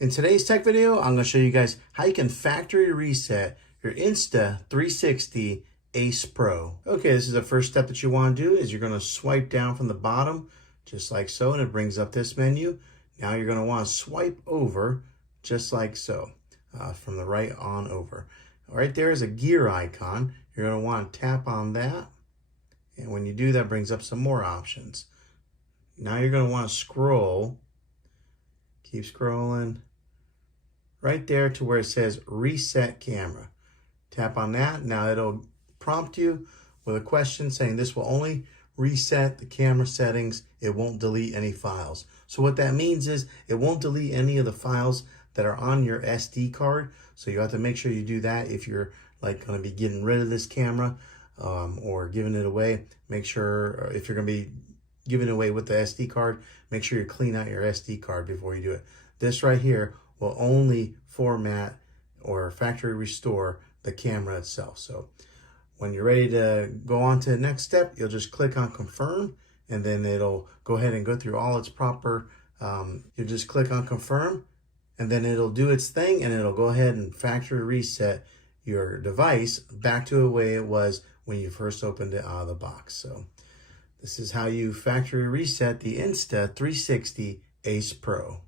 In today's tech video, I'm going to show you guys how you can factory reset your Insta360 Ace Pro. Okay, this is the first step that you want to do is you're going to swipe down from the bottom, just like so, and it brings up this menu. Now you're going to want to swipe over, just like so, from the right on over. Right there is a gear icon. You're going to want to tap on that, and when you do that, it brings up some more options. Now you're going to want to scroll, keep scrolling, right there to where it says reset camera. Tap on that. Now it'll prompt you with a question saying this will only reset the camera settings. It won't delete any files. So what that means is it won't delete any of the files that are on your SD card. So you have to make sure you do that if you're like going to be getting rid of this camera or giving it away. Make sure if you're going to be giving it away with the SD card, make sure you clean out your SD card before you do it. This right here will only format or factory restore the camera itself. So when you're ready to go on to the next step, you'll just click on confirm, and then it'll go ahead and go through all its proper, you'll just click on confirm, and then it'll do its thing, and it'll go ahead and factory reset your device back to the way it was when you first opened it out of the box. So this is how you factory reset the Insta360 Ace Pro.